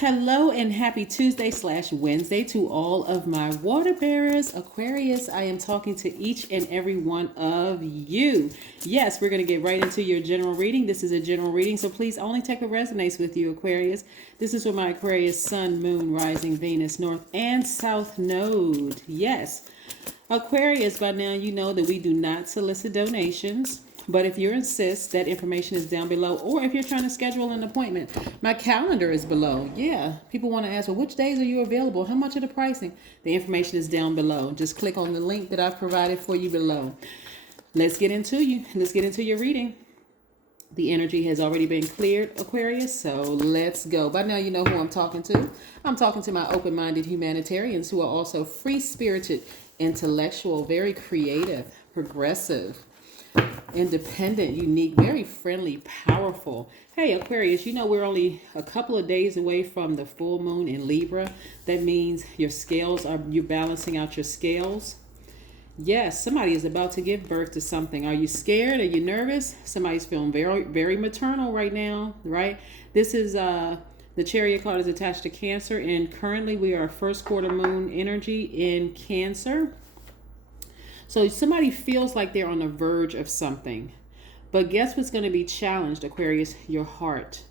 Hello and happy Tuesday/Wednesday to all of my water bearers. Aquarius, I am talking to each and every one of you. Yes, we're going to get right into your general reading. This is a general reading, so please only take what resonates with you, Aquarius. This is for my Aquarius Sun, Moon, Rising, Venus, North and South Node. Yes, Aquarius, by now you know that we do not solicit donations. But if you insist, that information is down below. Or if you're trying to schedule an appointment, my calendar is below. Yeah, people want to ask, well, which days are you available? How much are the pricing? The information is down below. Just click on the link that I've provided for you below. Let's get into your reading. The energy has already been cleared, Aquarius, so let's go. By now you know who I'm talking to. I'm talking to my open-minded humanitarians who are also free-spirited, intellectual, very creative, progressive, independent, unique, very friendly, powerful. Hey, Aquarius, you know we're only a couple of days away from the full moon in Libra. That means you're balancing out your scales. Yes, somebody is about to give birth to something. Are you scared? Are you nervous? Somebody's feeling very, very maternal right now, right? This is the Chariot card is attached to Cancer, and currently we are first quarter moon energy in Cancer. So somebody feels like they're on the verge of something. But guess what's going to be challenged, Aquarius? Your heart.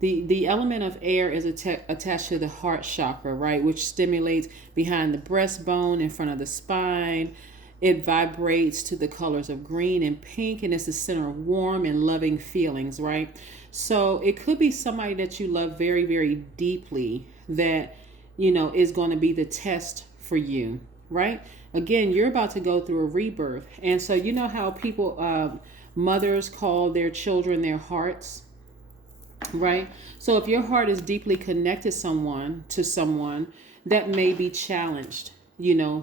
The element of air is attached to the heart chakra, right? Which stimulates behind the breastbone, in front of the spine. It vibrates to the colors of green and pink, and it's the center of warm and loving feelings, right? So it could be somebody that you love very, very deeply that, is going to be the test for you, right? Again, you're about to go through a rebirth. And so you know how people, mothers call their children their hearts, right? So if your heart is deeply connected to someone, that may be challenged,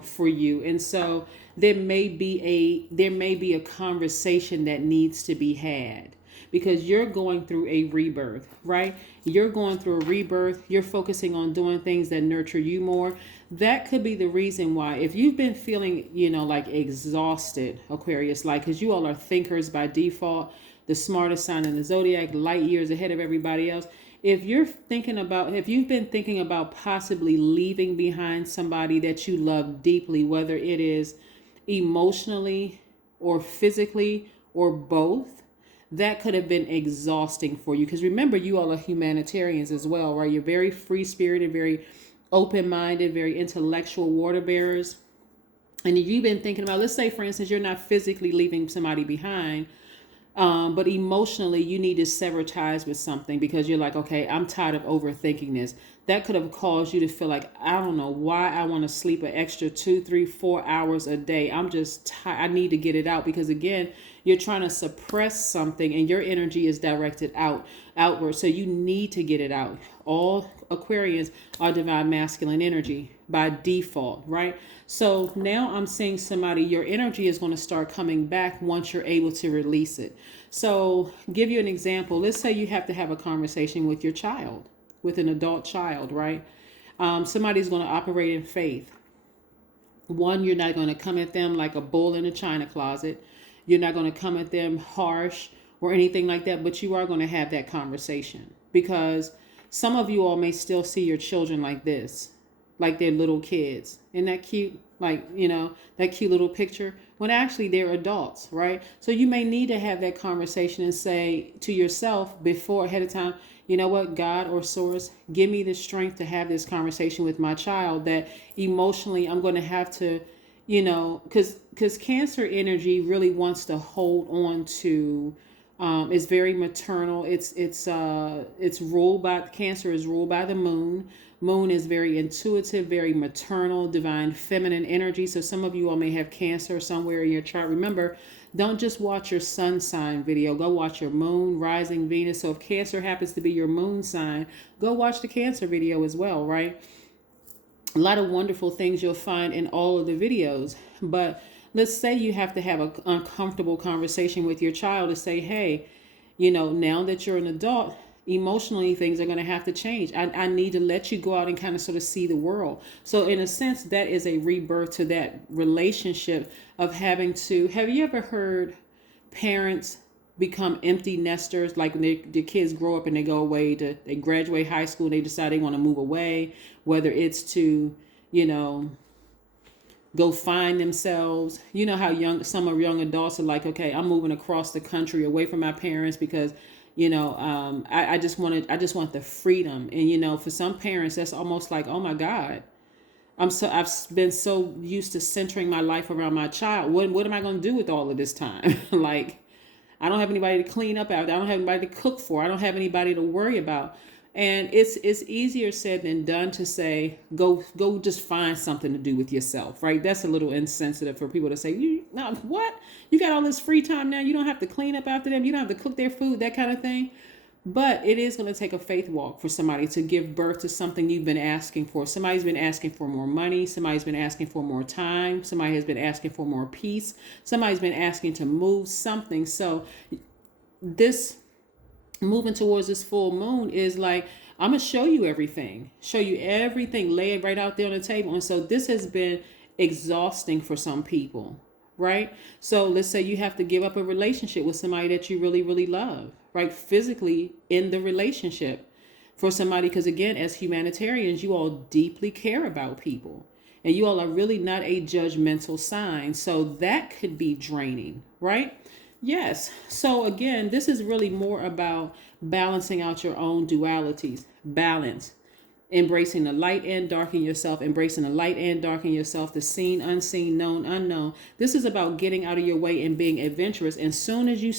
for you. And so there may be a conversation that needs to be had because you're going through a rebirth, right? You're going through a rebirth. You're focusing on doing things that nurture you more. That could be the reason why. If you've been feeling, like exhausted, Aquarius, like, because you all are thinkers by default, the smartest sign in the Zodiac, light years ahead of everybody else. If you've been thinking about possibly leaving behind somebody that you love deeply, whether it is emotionally or physically or both, that could have been exhausting for you. Because remember, you all are humanitarians as well, right? You're very free-spirited, very open-minded, very intellectual water bearers. And if you've been thinking about, let's say, for instance, you're not physically leaving somebody behind, but emotionally you need to sever ties with something because you're like, okay, I'm tired of overthinking this. That could have caused you to feel like, I don't know why I want to sleep an extra 2, 3, 4 hours a day. I'm just tired. I need to get it out because, again, you're trying to suppress something and your energy is directed outward. So you need to get it out. All Aquarians are divine masculine energy by default, right? So now I'm seeing somebody, your energy is going to start coming back once you're able to release it. So give you an example. Let's say you have to have a conversation with your child, with an adult child, right? Somebody's going to operate in faith. One, you're not going to come at them like a bull in a china closet. You're not going to come at them harsh or anything like that, but you are going to have that conversation because some of you all may still see your children like this, like they're little kids. Isn't that cute? Like, that cute little picture when actually they're adults, right? So you may need to have that conversation and say to yourself ahead of time, you know what, God or source, give me the strength to have this conversation with my child that emotionally I'm going to have to, because Cancer energy really wants to hold on to, it's very maternal. It's ruled by, Cancer is ruled by the moon. Moon is very intuitive, very maternal, divine feminine energy. So some of you all may have Cancer somewhere in your chart. Remember, don't just watch your sun sign video. Go watch your moon, rising, Venus. So if Cancer happens to be your moon sign, go watch the Cancer video as well, right? A lot of wonderful things you'll find in all of the videos. But let's say you have to have an uncomfortable conversation with your child to say, hey, now that you're an adult, emotionally things are going to have to change. I need to let you go out and kind of sort of see the world. So in a sense, that is a rebirth to that relationship of having to, have you ever heard parents become empty nesters, like when the kids grow up and they go away they graduate high school, they decide they want to move away, whether it's to, you know, go find themselves. You know how some of young adults are like, okay, I'm moving across the country away from my parents because, you know, I just want the freedom. And, you know, for some parents, that's almost like, oh my God, I've been so used to centering my life around my child. What am I going to do with all of this time? Like, I don't have anybody to clean up after. I don't have anybody to cook for. I don't have anybody to worry about. And it's easier said than done to say, go just find something to do with yourself, right? That's a little insensitive for people to say, what? You got all this free time now. You don't have to clean up after them. You don't have to cook their food, that kind of thing. But it is going to take a faith walk for somebody to give birth to something you've been asking for. Somebody's been asking for more money. Somebody's been asking for more time. Somebody has been asking for more peace. Somebody's been asking to move something. So this moving towards this full moon is like, I'm going to show you everything, lay it right out there on the table. And so this has been exhausting for some people, right? So let's say you have to give up a relationship with somebody that you really, really love, right? Physically in the relationship for somebody, because again, as humanitarians, you all deeply care about people and you all are really not a judgmental sign. So that could be draining, right? Yes. So again, this is really more about balancing out your own dualities. Balance. Embracing the light and dark in yourself. Embracing the light and dark in yourself. The seen, unseen, known, unknown. This is about getting out of your way and being adventurous. And as soon as you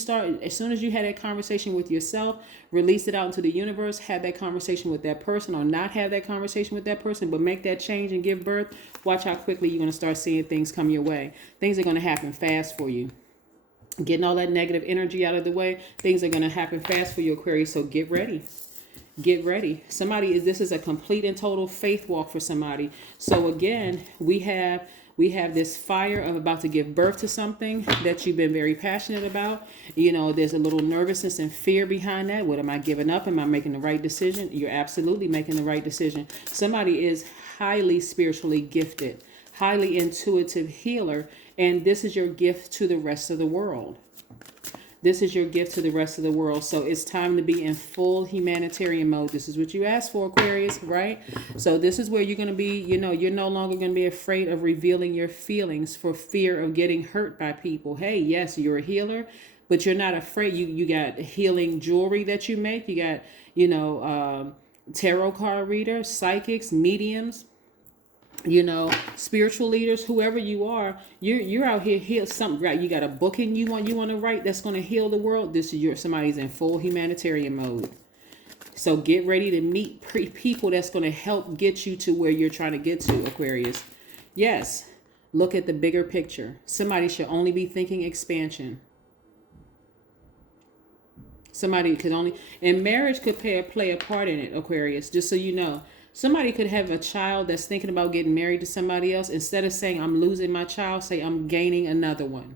had that conversation with yourself, release it out into the universe, have that conversation with that person, or not have that conversation with that person, but make that change and give birth, watch how quickly you're going to start seeing things come your way. Things are going to happen fast for you. Getting all that negative energy out of the way, things are going to happen fast for you, Aquarius. So get ready. Get ready. This is a complete and total faith walk for somebody. So again, we have this fire of about to give birth to something that you've been very passionate about. You know, there's a little nervousness and fear behind that. What am I giving up? Am I making the right decision? You're absolutely making the right decision. Somebody is highly spiritually gifted, highly intuitive healer. And this is your gift to the rest of the world. This is your gift to the rest of the world. So it's time to be in full humanitarian mode. This is what you asked for, Aquarius, right? So this is where you're going to be, you know, you're no longer going to be afraid of revealing your feelings for fear of getting hurt by people. Hey, yes, you're a healer, but you're not afraid. You got healing jewelry that you make. You got, you know, tarot card readers, psychics, mediums, you know, spiritual leaders, whoever you are, you're out here heal something, right? You got a booking you want to write that's going to heal the world. This is somebody's in full humanitarian mode. So get ready to meet people that's going to help get you to where you're trying to get to, Aquarius. Yes, look at the bigger picture. Somebody should only be thinking expansion. Somebody could only, and marriage could play a part in it, Aquarius, just so you know. Somebody could have a child that's thinking about getting married to somebody else. Instead of saying, I'm losing my child, say, I'm gaining another one.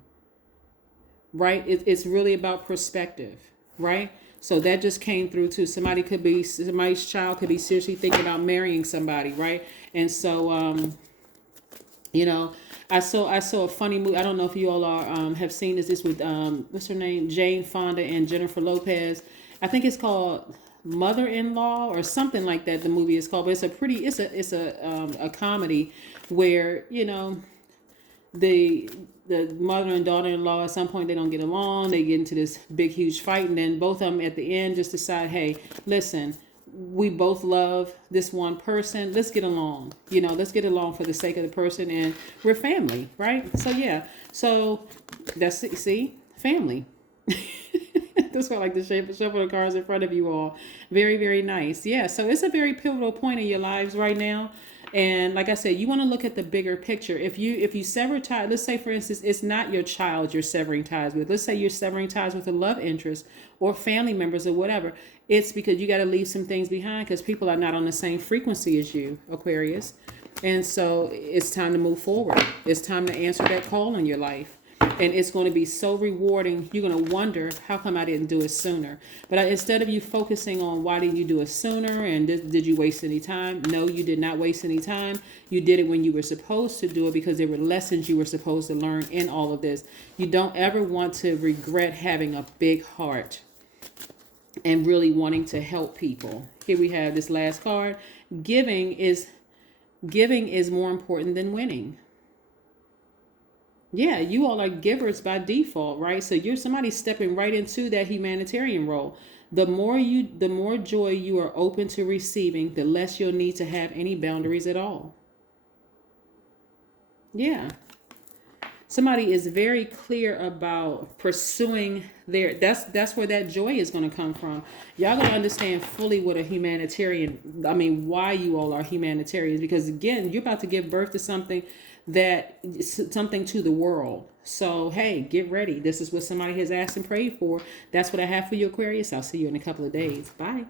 Right? It's really about perspective. Right? So that just came through too. Somebody's child could be seriously thinking about marrying somebody. Right? And so, you know, I saw a funny movie. I don't know if you all are have seen this. This with what's her name? Jane Fonda and Jennifer Lopez. I think it's called Mother-in-Law or something like that. The movie is called, but it's a comedy where, you know, the mother and daughter-in-law, at some point they don't get along. They get into this big huge fight, and then both of them at the end just decide, hey, listen, we both love this one person. Let's get along. You know, let's get along for the sake of the person, and we're family, right? So yeah. So that's, see, family. That's why I like to shuffle the cards in front of you all. Very, very nice. Yeah, so it's a very pivotal point in your lives right now. And like I said, you want to look at the bigger picture. If you sever ties, let's say, for instance, it's not your child you're severing ties with. Let's say you're severing ties with a love interest or family members or whatever. It's because you got to leave some things behind because people are not on the same frequency as you, Aquarius. And so it's time to move forward. It's time to answer that call in your life. And it's going to be so rewarding. You're going to wonder, how come I didn't do it sooner? But instead of you focusing on why didn't you do it sooner and did you waste any time? No, you did not waste any time. You did it when you were supposed to do it, because there were lessons you were supposed to learn in all of this. You don't ever want to regret having a big heart and really wanting to help people. Here we have this last card. Giving is more important than winning. Yeah, you all are givers by default, right? So you're somebody stepping right into that humanitarian role. The more joy you are open to receiving, the less you'll need to have any boundaries at all. Yeah. Somebody is very clear about pursuing that's where that joy is going to come from. Y'all going to understand fully what a humanitarian, why you all are humanitarians, because again, you're about to give birth to something to the world. So, hey, get ready. This is what somebody has asked and prayed for. That's what I have for you, Aquarius. I'll see you in a couple of days. Bye.